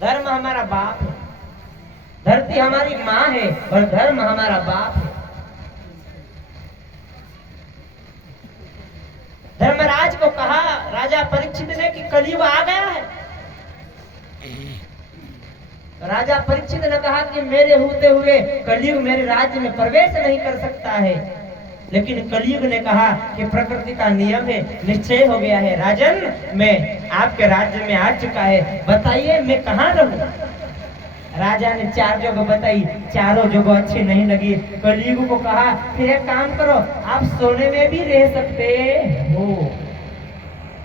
धर्म हमारा बाप है, धरती हमारी माँ है और धर्म हमारा बाप है। धर्मराज को कहा राजा परीक्षित ने कि कलयुग आ गया है। राजा परीक्षित ने कहा कि मेरे होते हुए कलयुग मेरे राज्य में प्रवेश नहीं कर सकता है। लेकिन कलयुग ने कहा कि प्रकृति का नियम है, निश्चय हो गया है राजन, मैं आपके राज्य में आ चुका है, बताइए मैं कहाँ रहूं। राजा ने 4 जगह बताई, चारों जगह अच्छी नहीं लगी। कलयुग को कहा फिर एक काम करो, आप सोने में भी रह सकते हो।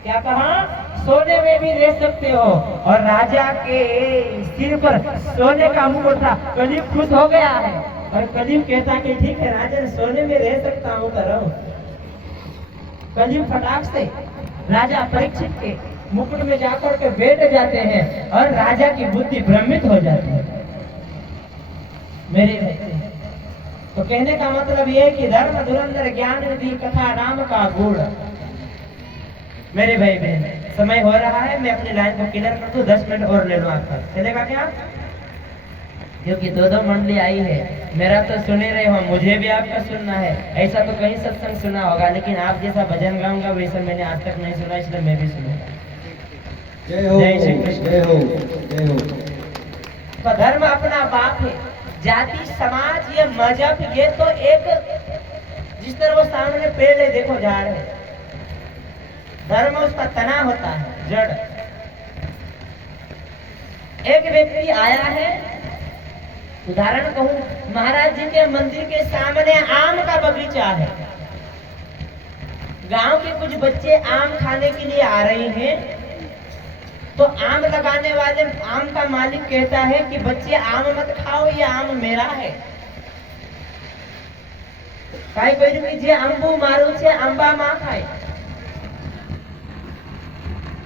क्या कहा? सोने में भी रह सकते हो। और राजा के सिर पर सोने का मुकुट था। कलयुग खुश हो गया है और कलयुग कहता कि ठीक है राजन, सोने में रह सकता हूँ तो रहो। कलयुग फटाक से राजा परीक्षित के मुकुट में जाकर के बैठ जाते हैं और राजा की बुद्धि भ्रमित हो जाती है। मेरे तो कहने का मतलब यह है कि धर्म धुरंधर ज्ञान निधि कथा राम का गुण। मेरे भाई बहन, समय हो रहा है, मैं अपनी लाइन को क्लियर कर दूं, 10 मिनट और ले लो आपका, चलेगा क्या? क्योंकि 2 मंडली आई है, मेरा तो सुन ही रहे हो, मुझे भी आपका सुनना है। ऐसा तो कहीं सत्संग सुना होगा, लेकिन आप जैसा भजन गाऊंगा वैसा मैंने आज तक नहीं सुना, इसलिए मैं भी सुनूंगा। जय श्री कृष्ण। जय हो, जय हो। तो धर्म अपना बाप है, जाति समाज ये मजहब ये तो एक, जिस तरह वो सामने पेड़ है देखो, झाड़ है, धर्म उसका तना होता है, जड़। एक व्यक्ति आया है, उदाहरण कहूं, महाराज जी के मंदिर के सामने आम का बगीचा है। गांव के कुछ बच्चे आम खाने के लिए आ रहे हैं, तो आम लगाने वाले आम का मालिक कहता है कि बच्चे आम मत खाओ, ये आम मेरा है। काई कहू कि जे आंबू मारू छे आंबा मा खाए।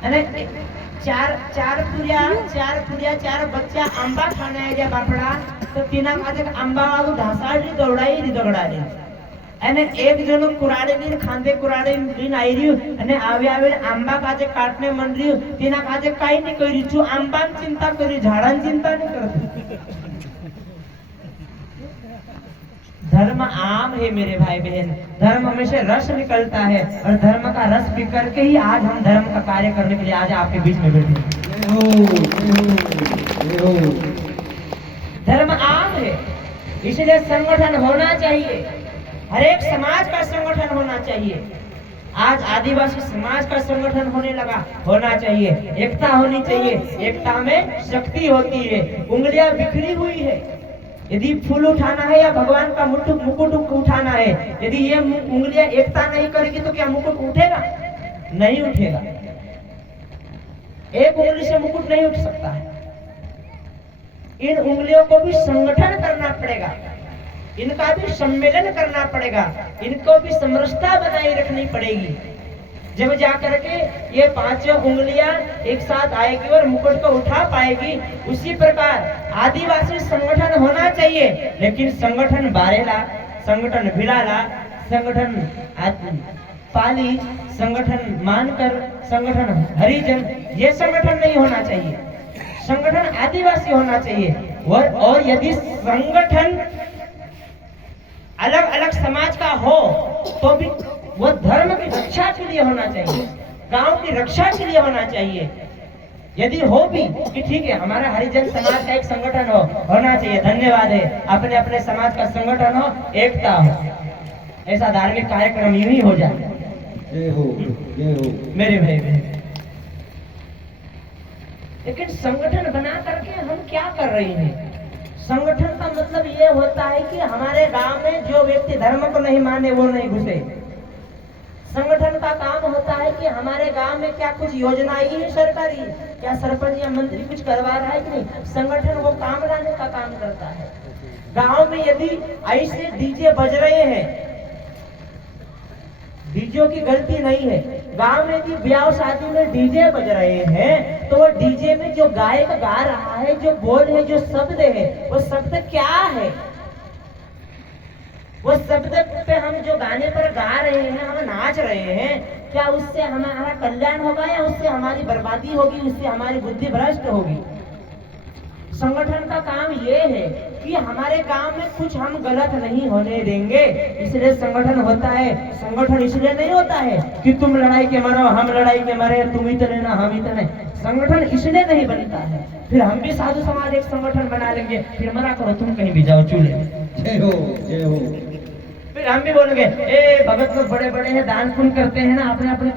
અને ચાર બચ્ચા આંબા ખાને આવ્યા બાપડા, તો તેના પાસે આંબા વાળું ઢાસાડી દોડાડી અને એક જણો કુરાડી લઈને ખાંદે કુરાડી લઈને આવી રહ્યું અને આવે આંબા કાજે કાટને મન રહ્યું, તેના કાજે કઈ નહીં કર્યું, છું આંબાની ચિંતા કરી, ઝાડાની ચિંતા નહીં કરતું। धर्म आम है मेरे भाई बहन, धर्म हमेशा रस निकलता है और धर्म का रस पी करके ही आज हम धर्म का कार्य करने के लिए आज आपके बीच में बैठे। धर्म आम है, इसलिए संगठन होना चाहिए, हर एक समाज का संगठन होना चाहिए। आज आदिवासी समाज का संगठन होना चाहिए, एकता होनी चाहिए, एकता में शक्ति होती है। उंगलियां बिखरी हुई है, यदि फूल उठाना है या भगवान का मुकुट उठाना है, यदि ये उंगलियां एकता नहीं करेगी तो क्या मुकुट उठेगा? नहीं उठेगा। एक उंगली से मुकुट नहीं उठ सकता है। इन उंगलियों को भी संगठन करना पड़ेगा, इनका भी सम्मेलन करना पड़ेगा, इनको भी समरसता बनाए रखनी पड़ेगी, जब जाकर के ये 5 उंगलियां एक साथ आएगी और मुकुट को उठा पाएगी। उसी प्रकार आदिवासी संगठन होना चाहिए, लेकिन संगठन बारेला, संगठन भिड़ाला, संगठन पाली, संगठन मानकर, संगठन हरिजन, ये संगठन नहीं होना चाहिए। संगठन आदिवासी होना चाहिए। और यदि संगठन अलग अलग समाज का हो तो भी वो धर्म की रक्षा के लिए होना चाहिए, गांव की रक्षा के लिए होना चाहिए। यदि हो भी कि ठीक है हमारा हरिजन समाज का एक संगठन होना चाहिए, धन्यवाद है, अपने अपने समाज का संगठन हो, एकता हो, ऐसा धार्मिक कार्यक्रम यूं ही हो जाए। जय हो, जय हो। मेरे भाई बहन, लेकिन संगठन बना करके हम क्या कर रहे हैं? संगठन का मतलब ये होता है कि हमारे गांव में जो व्यक्ति धर्म को नहीं माने वो नहीं घुसे। संगठन का काम होता है कि हमारे गांव में क्या कुछ योजना आई है सरकारी, क्या सरपंच या मंत्री कुछ करवा रहा है कि नहीं, संगठन वो काम लाने का काम करता है। गांव में यदि ऐसे डीजे बज रहे हैं, डीजे की गलती नहीं है, गांव में यदि ब्याह शादी में डीजे बज रहे हैं तो वो डीजे में जो गायक गा रहा है, जो बोल है, जो शब्द है, वो शब्द क्या है? वो शब्द पे हम जो गाने पर गा रहे हैं, हम नाच रहे हैं, क्या उससे हमारा कल्याण होगा या उससे हमारी बर्बादी होगी, उससे हमारी बुद्धि भ्रष्ट होगी? संगठन का काम ये है कि हमारे गांव में कुछ हम गलत नहीं होने देंगे, इसलिए संगठन होता है। संगठन इसलिए नहीं होता है कि तुम लड़ाई के मरो, हम लड़ाई के मरे, तुम इतने ना हम इतने। संगठन इसलिए नहीं बनता है। फिर हम भी साधु समाज एक संगठन बना लेंगे, फिर मरा करो तुम कहीं भी जाओ चूल्हे में। जय हो, जय हो। फिर हम भी बोलेंगे ए भगत लोग बड़े बड़े हैं, दान पुण्य करते हैं ना, अपने अपने